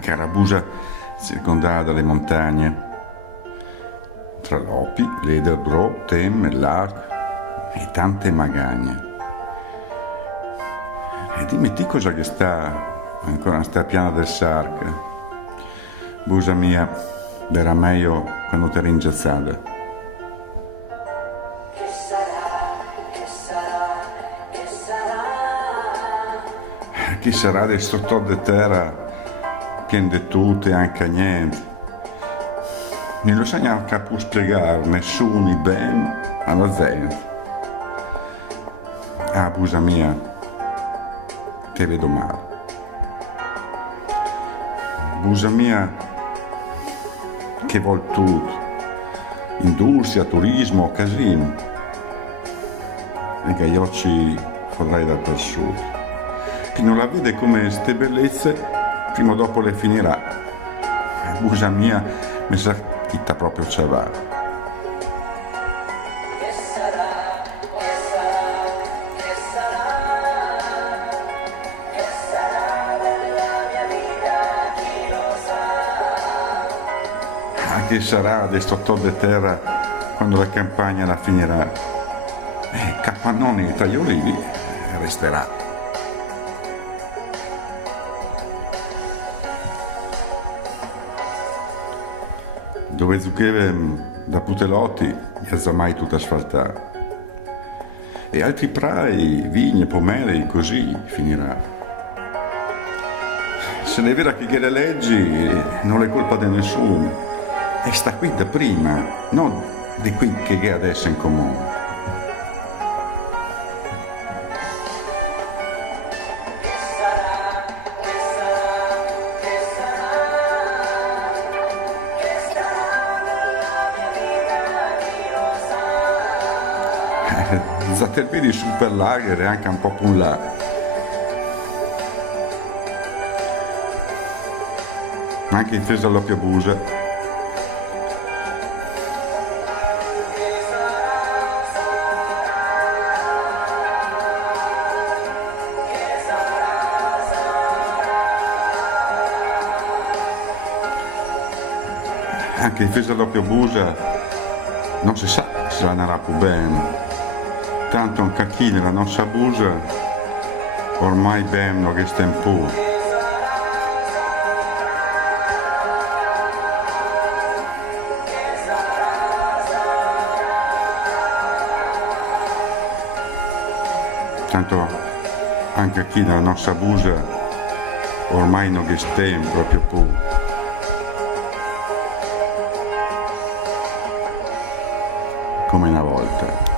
Carabusa circondata dalle montagne, tra lopi, Lederbro, Tem, Lark e tante magagne. E dimmi ti cosa che sta ancora sta piana del Sark. Busa mia, verrà meglio quando ti ringiazzata. Chi sarà del sotto di terra che di tutto e anche niente? Non lo sa neanche più spiegare nessuno ben alla gente. Busa mia, te vedo male. Busa mia, che vuol tutto, industria, turismo, casino. E gaiocci farai da per sud. Chi non la vede come ste bellezze, prima o dopo le finirà. Busa mia, mi sa che t'ha proprio cevato. Che sarà del sotto di terra quando la campagna la finirà? Capannoni tra gli olivi resterà. Dove zuccheve da Putelotti è mai tutta asfaltata. E altri prai, vigne, pomeri, così finirà. Se è vera che le leggi non è colpa di nessuno. E sta qui da prima, non di qui che è adesso in comune. Zattervedi super lager e anche un po' là. Anche in difesa all'oppia busa. Anche in difesa doppia busa non si sa se andrà più bene. Tanto un cacchino nella nostra busa ormai ben non che sta in più. Tanto anche chi nella nostra busa ormai non che sta proprio più. Come una volta.